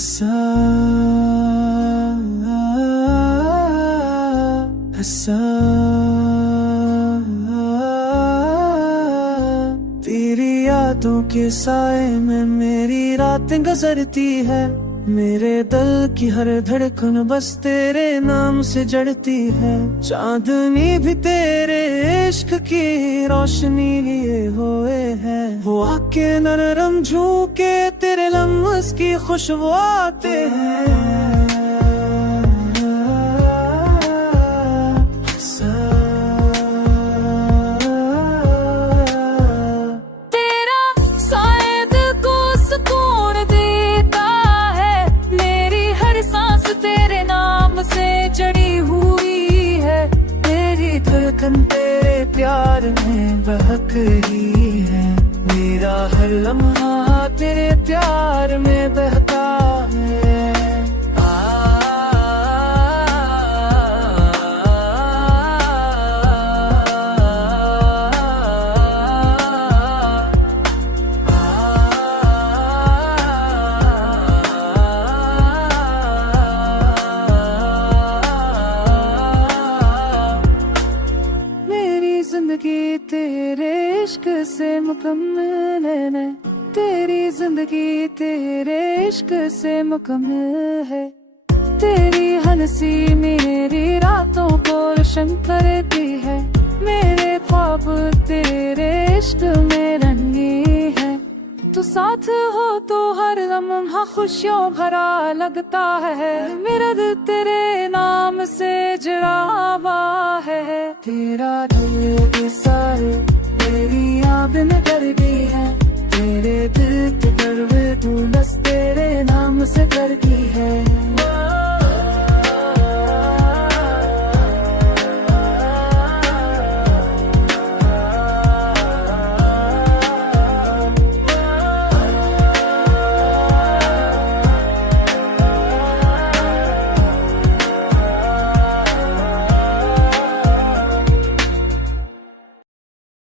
हंसा हंसा तेरी यादों के साए में मेरी रातें गुजरती है। मेरे दिल की हर धड़कन बस तेरे नाम से जड़ती है। चांदनी भी तेरे इश्क की रोशनी लिए हुए है। वो आके नरम झूके तेरे लम्स की खुशबू आते हैं। धड़कन तेरे प्यार में बहक रही है। मेरा हर लम्हा तेरे प्यार में बहता है। जिंदगी तेरे इश्क से मुकम्मल है। तेरी जिंदगी तेरे इश्क से मुकम्मल है। तेरी हंसी मेरी रातों को रोशन करती है। मेरे ख्वाब तेरे इश्क में रंगी है। तू साथ हो तो हर लम्हा खुशियों भरा लगता है। मेरा दिल तेरे नाम से जुड़ा हुआ है। तेरा दिल के सारे तेरी याद में कर गई है। तेरे दिल के करवे तू बस तेरे नाम से कर गई।